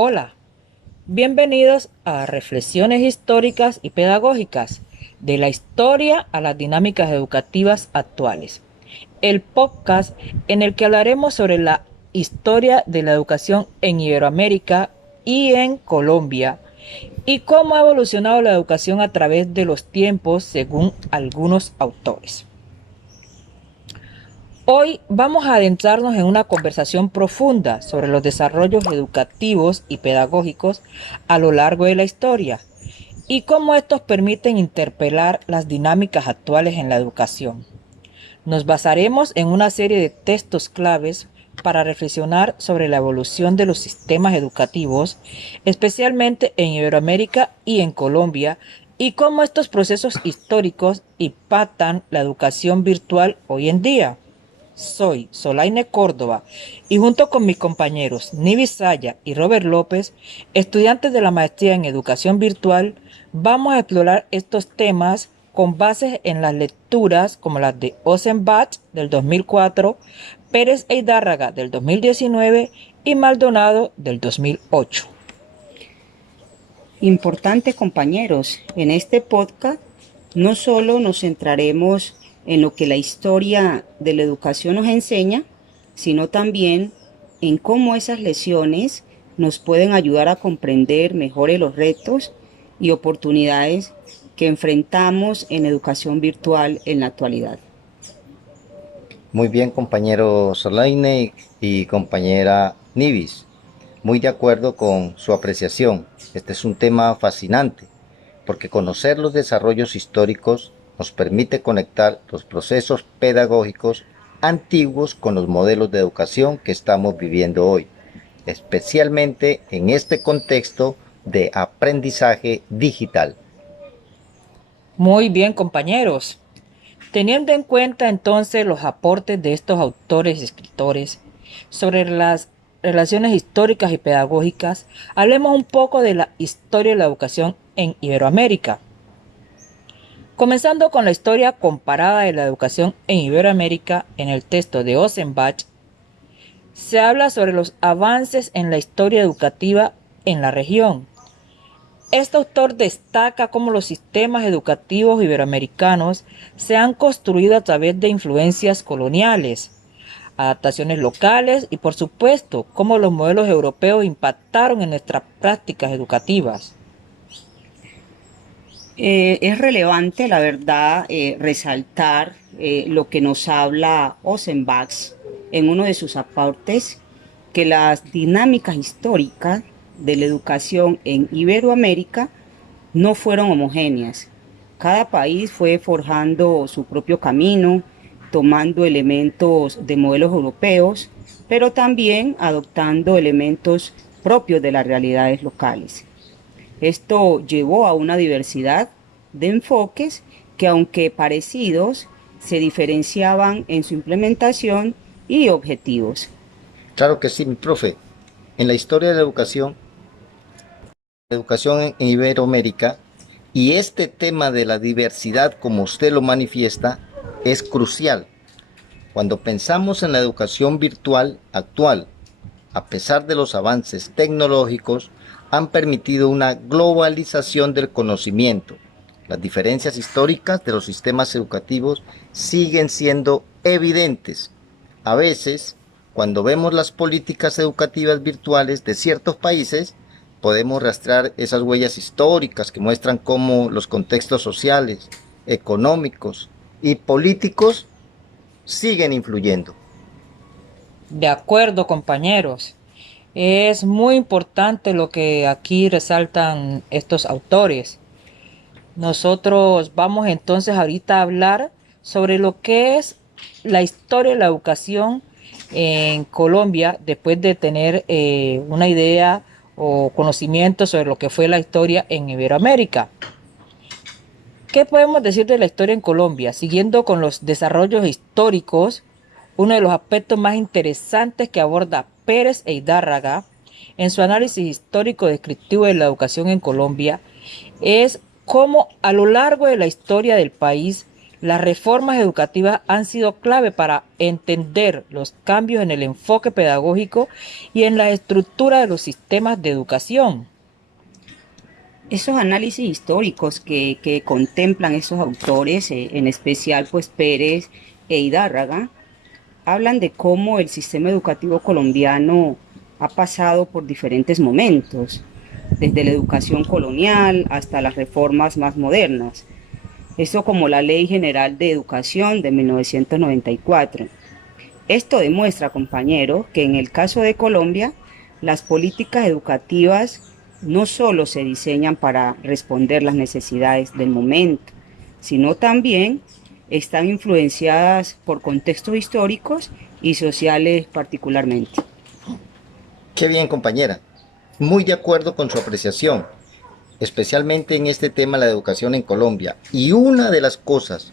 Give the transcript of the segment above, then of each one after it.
Hola, bienvenidos a Reflexiones Históricas y Pedagógicas, de la historia a las dinámicas educativas actuales. El podcast en el que hablaremos sobre la historia de la educación en Iberoamérica y en Colombia y cómo ha evolucionado la educación a través de los tiempos según algunos autores. Hoy vamos a adentrarnos en una conversación profunda sobre los desarrollos educativos y pedagógicos a lo largo de la historia y cómo estos permiten interpelar las dinámicas actuales en la educación. Nos basaremos en una serie de textos claves para reflexionar sobre la evolución de los sistemas educativos, especialmente en Iberoamérica y en Colombia, y cómo estos procesos históricos impactan la educación virtual hoy en día. Soy Solaine Córdoba y junto con mis compañeros Nivi Saya y Robert López, estudiantes de la maestría en educación virtual, vamos a explorar estos temas con bases en las lecturas como las de Ossenbach del 2004, Pérez e Hidárraga del 2019 y Maldonado del 2008. Importante, compañeros, en este podcast no solo nos centraremos en lo que la historia de la educación nos enseña, sino también en cómo esas lecciones nos pueden ayudar a comprender mejor los retos y oportunidades que enfrentamos en educación virtual en la actualidad. Muy bien, compañero Solaine y compañera Nivis. Muy de acuerdo con su apreciación. Este es un tema fascinante, porque conocer los desarrollos históricos nos permite conectar los procesos pedagógicos antiguos con los modelos de educación que estamos viviendo hoy, especialmente en este contexto de aprendizaje digital. Muy bien, compañeros. Teniendo en cuenta entonces los aportes de estos autores y escritores sobre las relaciones históricas y pedagógicas, hablemos un poco de la historia de la educación en Iberoamérica. Comenzando con la historia comparada de la educación en Iberoamérica en el texto de Ossenbach, se habla sobre los avances en la historia educativa en la región. Este autor destaca cómo los sistemas educativos iberoamericanos se han construido a través de influencias coloniales, adaptaciones locales y, por supuesto, cómo los modelos europeos impactaron en nuestras prácticas educativas. Es relevante, la verdad, resaltar lo que nos habla Ossenbach en uno de sus aportes, que las dinámicas históricas de la educación en Iberoamérica no fueron homogéneas. Cada país fue forjando su propio camino, tomando elementos de modelos europeos, pero también adoptando elementos propios de las realidades locales. Esto llevó a una diversidad de enfoques que, aunque parecidos, se diferenciaban en su implementación y objetivos. Claro que sí, mi profe. En la historia de la educación en Iberoamérica, y este tema de la diversidad, como usted lo manifiesta, es crucial. Cuando pensamos en la educación virtual actual, a pesar de los avances tecnológicos, han permitido una globalización del conocimiento. Las diferencias históricas de los sistemas educativos siguen siendo evidentes. A veces, cuando vemos las políticas educativas virtuales de ciertos países, podemos rastrear esas huellas históricas que muestran cómo los contextos sociales, económicos y políticos siguen influyendo. De acuerdo, compañeros. Es muy importante lo que aquí resaltan estos autores. Nosotros vamos entonces ahorita a hablar sobre lo que es la historia de la educación en Colombia después de tener una idea o conocimiento sobre lo que fue la historia en Iberoamérica. ¿Qué podemos decir de la historia en Colombia? Siguiendo con los desarrollos históricos, uno de los aspectos más interesantes que aborda Pérez e Hidárraga en su análisis histórico descriptivo de la educación en Colombia es cómo a lo largo de la historia del país Las reformas educativas han sido clave para entender los cambios en el enfoque pedagógico y en la estructura de los sistemas de educación. Esos análisis históricos que contemplan esos autores, en especial pues Pérez e Hidárraga, hablan de cómo el sistema educativo colombiano ha pasado por diferentes momentos, desde la educación colonial hasta las reformas más modernas. Esto como la Ley General de Educación de 1994. Esto demuestra, compañero, que en el caso de Colombia, las políticas educativas no solo se diseñan para responder las necesidades del momento, sino también están influenciadas por contextos históricos y sociales particularmente. Qué bien, compañera. Muy de acuerdo con su apreciación, especialmente en este tema de la educación en Colombia. Y una de las cosas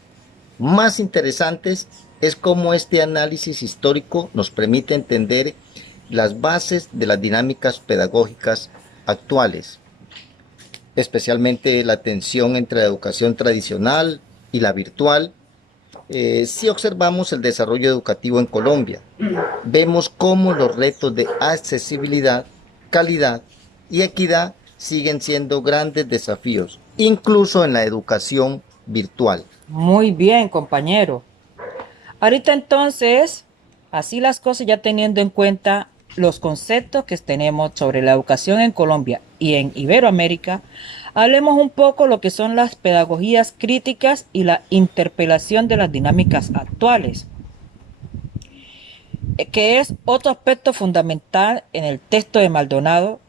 más interesantes es cómo este análisis histórico nos permite entender las bases de las dinámicas pedagógicas actuales, especialmente la tensión entre la educación tradicional y la virtual. Si observamos el desarrollo educativo en Colombia, vemos cómo los retos de accesibilidad, calidad y equidad siguen siendo grandes desafíos, incluso en la educación virtual. Muy bien, compañero. Ahorita entonces, así las cosas, ya teniendo en cuenta los conceptos que tenemos sobre la educación en Colombia y en Iberoamérica, hablemos un poco lo que son las pedagogías críticas y la interpelación de las dinámicas actuales, que es otro aspecto fundamental en el texto de Maldonado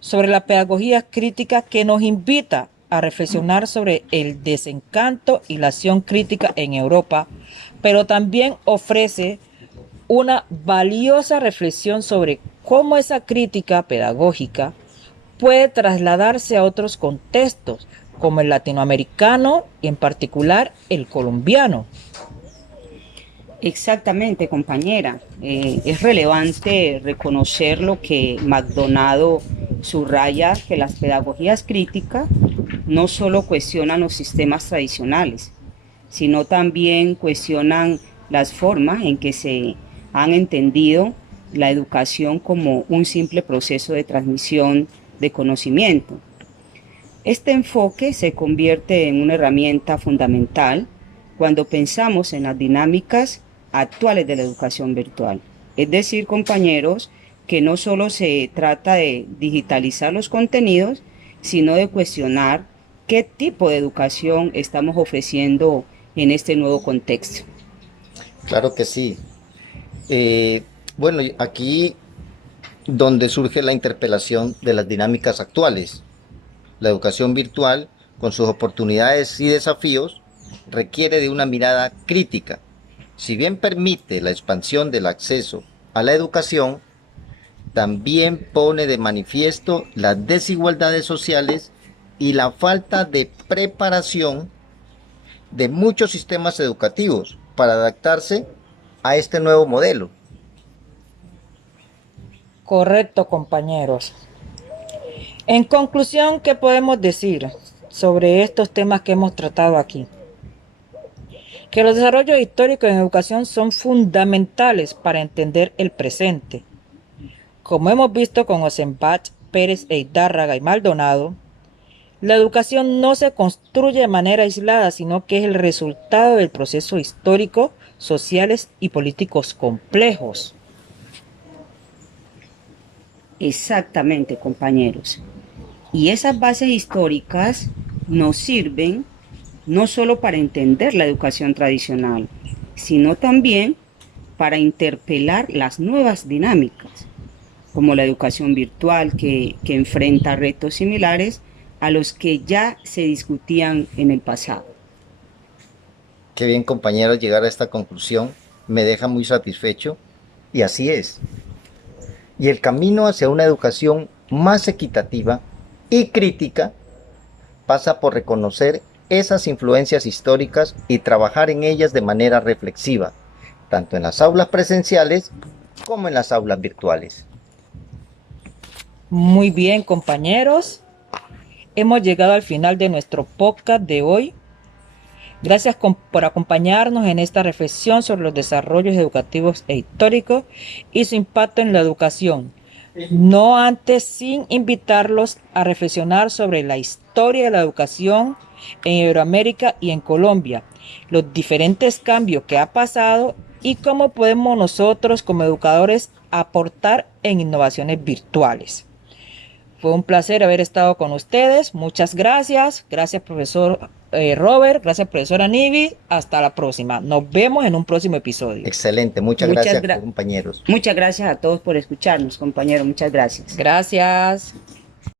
sobre la pedagogía crítica, que nos invita a reflexionar sobre el desencanto y la acción crítica en Europa, pero también ofrece una valiosa reflexión sobre cómo esa crítica pedagógica puede trasladarse a otros contextos, como el latinoamericano y en particular el colombiano. Exactamente, compañera. Es relevante reconocer lo que Maldonado subraya, que las pedagogías críticas no solo cuestionan los sistemas tradicionales, sino también cuestionan las formas en que se han entendido la educación como un simple proceso de transmisión de conocimiento. Este enfoque se convierte en una herramienta fundamental cuando pensamos en las dinámicas actuales de la educación virtual. Es decir, compañeros, que no solo se trata de digitalizar los contenidos, sino de cuestionar qué tipo de educación estamos ofreciendo en este nuevo contexto. Claro que sí. Bueno, aquí donde surge la interpelación de las dinámicas actuales. La educación virtual, con sus oportunidades y desafíos, requiere de una mirada crítica. Si bien permite la expansión del acceso a la educación, también pone de manifiesto las desigualdades sociales y la falta de preparación de muchos sistemas educativos para adaptarse a este nuevo modelo. Correcto, compañeros. En conclusión, ¿qué podemos decir sobre estos temas que hemos tratado aquí? Que los desarrollos históricos en educación son fundamentales para entender el presente. Como hemos visto con Osenbach, Pérez e Hidárraga y Maldonado, la educación no se construye de manera aislada, sino que es el resultado del proceso histórico, sociales y políticos complejos. Exactamente, compañeros. Y esas bases históricas nos sirven no solo para entender la educación tradicional, sino también para interpelar las nuevas dinámicas, como la educación virtual que enfrenta retos similares a los que ya se discutían en el pasado. Qué bien, compañeros, llegar a esta conclusión. Me deja muy satisfecho. Y así es. Y el camino hacia una educación más equitativa y crítica pasa por reconocer esas influencias históricas y trabajar en ellas de manera reflexiva, tanto en las aulas presenciales como en las aulas virtuales. Muy bien, compañeros. Hemos llegado al final de nuestro podcast de hoy. Gracias por acompañarnos en esta reflexión sobre los desarrollos educativos e históricos y su impacto en la educación. No antes sin invitarlos a reflexionar sobre la historia de la educación en Iberoamérica y en Colombia, los diferentes cambios que ha pasado y cómo podemos nosotros como educadores aportar en innovaciones virtuales. Fue un placer haber estado con ustedes. Muchas gracias. Gracias, profesor Robert. Gracias, profesora Nivi. Hasta la próxima. Nos vemos en un próximo episodio. Excelente. Muchas gracias, compañeros. Muchas gracias a todos por escucharnos, compañeros. Muchas gracias. Gracias.